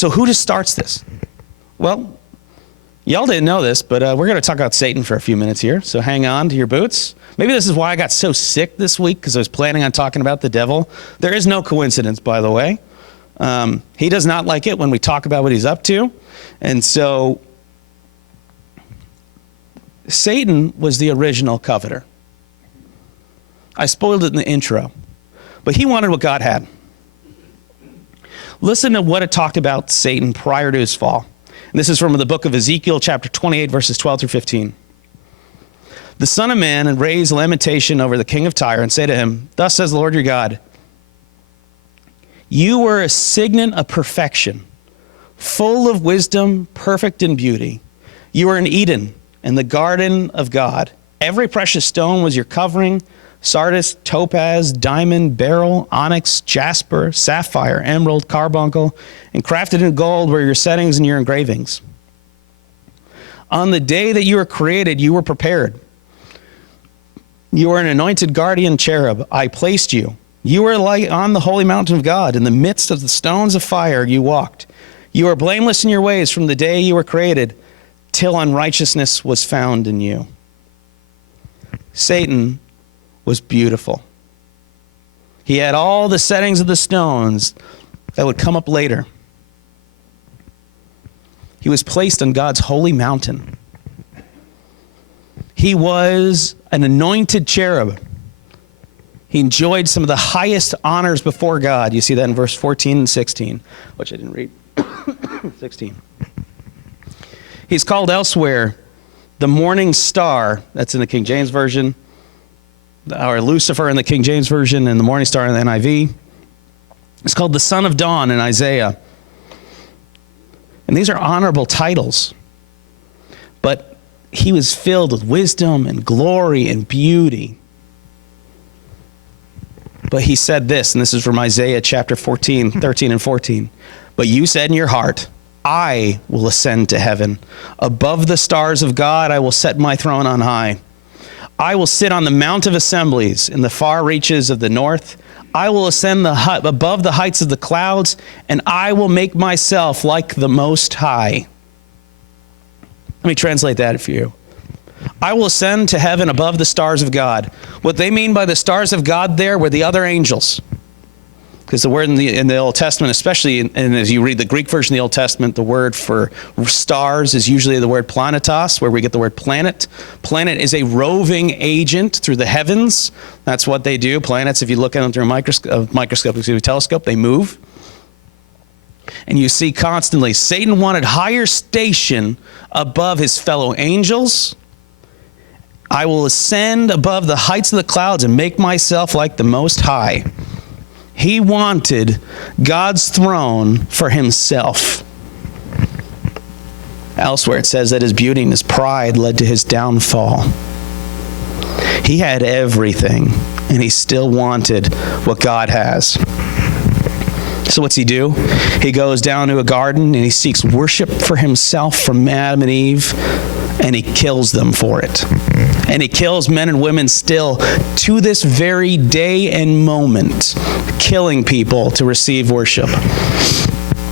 So who just starts this? Well, y'all didn't know this, but we're going to talk about Satan for a few minutes here. So hang on to your boots. Maybe this is why I got so sick this week, because I was planning on talking about the devil. There is no coincidence, by the way. He does not like it when we talk about what he's up to. And so Satan was the original coveter. I spoiled it in the intro, but he wanted what God had. Listen to what it talked about Satan prior to his fall. And this is from the book of Ezekiel, chapter 28, verses 12 through 15. The Son of Man and raise lamentation over the king of Tyre and say to him, thus says the Lord your God, you were a signet of perfection, full of wisdom, perfect in beauty. You were in Eden, in the garden of God. Every precious stone was your covering, sardius, topaz, diamond, beryl, onyx, jasper, sapphire, emerald, carbuncle, and crafted in gold were your settings and your engravings. On the day that you were created, you were prepared. You were an anointed guardian cherub. I placed you. You were like on the holy mountain of God. In the midst of the stones of fire you walked. You were blameless in your ways from the day you were created till unrighteousness was found in you. Satan was beautiful. He had all the settings of the stones that would come up later. He was placed on God's holy mountain. He was an anointed cherub. He enjoyed some of the highest honors before God. You see that in verse 14 and 16, which I didn't read. 16. He's called elsewhere the morning star. That's in the King James Version. Or Lucifer in the King James Version, and the morning star in the NIV. It's called the son of dawn in Isaiah. And these are honorable titles. But he was filled with wisdom and glory and beauty. But he said this, and this is from Isaiah chapter 14, 13 and 14. But you said in your heart, I will ascend to heaven. Above the stars of God, I will set my throne on high. I will sit on the Mount of Assemblies in the far reaches of the north. I will ascend above the heights of the clouds, and I will make myself like the Most High. Let me translate that for you. I will ascend to heaven above the stars of God. What they mean by the stars of God there were the other angels. Because the word in the Old Testament, especially and as you read the Greek version of the Old Testament, the word for stars is usually the word planetos, where we get the word planet. Planet is a roving agent through the heavens. That's what they do. Planets, if you look at them through a telescope, they move. And you see constantly, Satan wanted higher station above his fellow angels. I will ascend above the heights of the clouds and make myself like the Most High. He wanted God's throne for himself. Elsewhere it says that his beauty and his pride led to his downfall. He had everything, and he still wanted what God has. So what's he do? He goes down to a garden and he seeks worship for himself from Adam and Eve, and he kills them for it. And he kills men and women still to this very day and moment, killing people to receive worship.